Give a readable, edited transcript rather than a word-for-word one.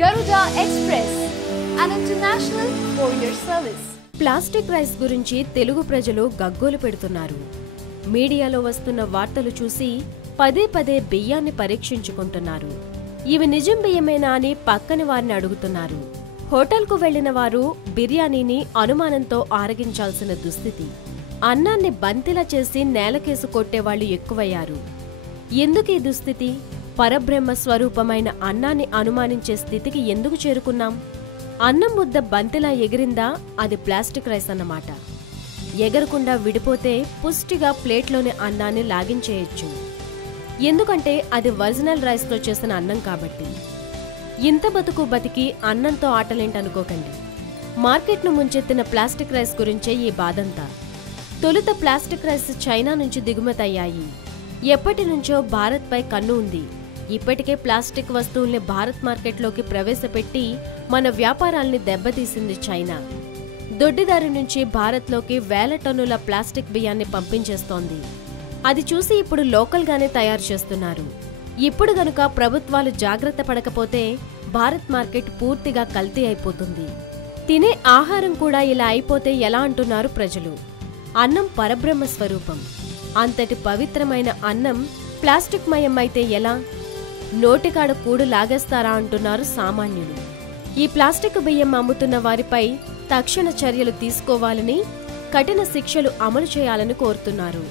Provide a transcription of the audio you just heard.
Garuda Express, an international courier service. Plastic rice గురించి తెలుగు ప్రజలు గగ్గోలు పెడుతున్నారు. మీడియాలో వస్తున్న వార్తలు చూసి పదే పదే బియ్యాన్ని పరీక్షించుకుంటున్నారు. ఇవి నిజం బియ్యమేనా అని పక్కని వారిని అడుగుతున్నారు. హోటల్కు వెళ్లిన వారు బిర్యానీని అనుమానంతో ఆరగించాల్సిన దుస్థితి. అన్నాన్ని బంతిలా చేసి నేలకేసు కొట్టేవాళ్లు ఎక్కువయ్యారు. ఎందుకు ఈ దుస్థితి? పరబ్రహ్మ స్వరూపమైన అన్నాన్ని అనుమానించే స్థితికి ఎందుకు చేరుకున్నాం? అన్నం ముద్ద బంతిలా ఎగిరిందా అది ప్లాస్టిక్ రైస్ అన్నమాట. ఎగరకుండా విడిపోతే పుష్టిగా ప్లేట్లోని అన్నాన్ని లాగించేయచ్చు. ఎందుకంటే అది ఒరిజినల్ రైస్తో చేసిన అన్నం కాబట్టి. ఇంత బతుకు బతికి అన్నంతో ఆటలేంటనుకోకండి. మార్కెట్ను ముంచెత్తిన ప్లాస్టిక్ రైస్ గురించే ఈ బాధంతా. తొలుత ప్లాస్టిక్ రైస్ చైనా నుంచి దిగుమతయ్యాయి. ఎప్పటి నుంచో భారత్పై కన్ను ఉంది. ఇప్పటికే ప్లాస్టిక్ వస్తువుల్ని భారత్ మార్కెట్లోకి ప్రవేశపెట్టి మన వ్యాపారాల్ని దెబ్బతీసింది చైనా. దొడ్డిదారి నుంచి భారత్లోకి వేల టన్నుల ప్లాస్టిక్ బియ్యాన్ని పంపించేస్తోంది. అది చూసి ఇప్పుడు లోకల్గానే తయారు చేస్తున్నారు. ఇప్పుడు గనుక ప్రభుత్వాలు జాగ్రత్త పడకపోతే భారత్ మార్కెట్ పూర్తిగా కల్తీ అయిపోతుంది. తినే ఆహారం కూడా ఇలా అయిపోతే ఎలా అంటున్నారు ప్రజలు. అన్నం పరబ్రహ్మ స్వరూపం. అంతటి పవిత్రమైన అన్నం ప్లాస్టిక్ మయం అయితే ఎలా? నోటికాడ కూడు లాగేస్తారా అంటున్నారు సామాన్యులు. ఈ ప్లాస్టిక్ బియ్యం అమ్ముతున్న వారిపై తక్షణ చర్యలు తీసుకోవాలని, కఠిన శిక్షలు అమలు చేయాలని కోరుతున్నారు.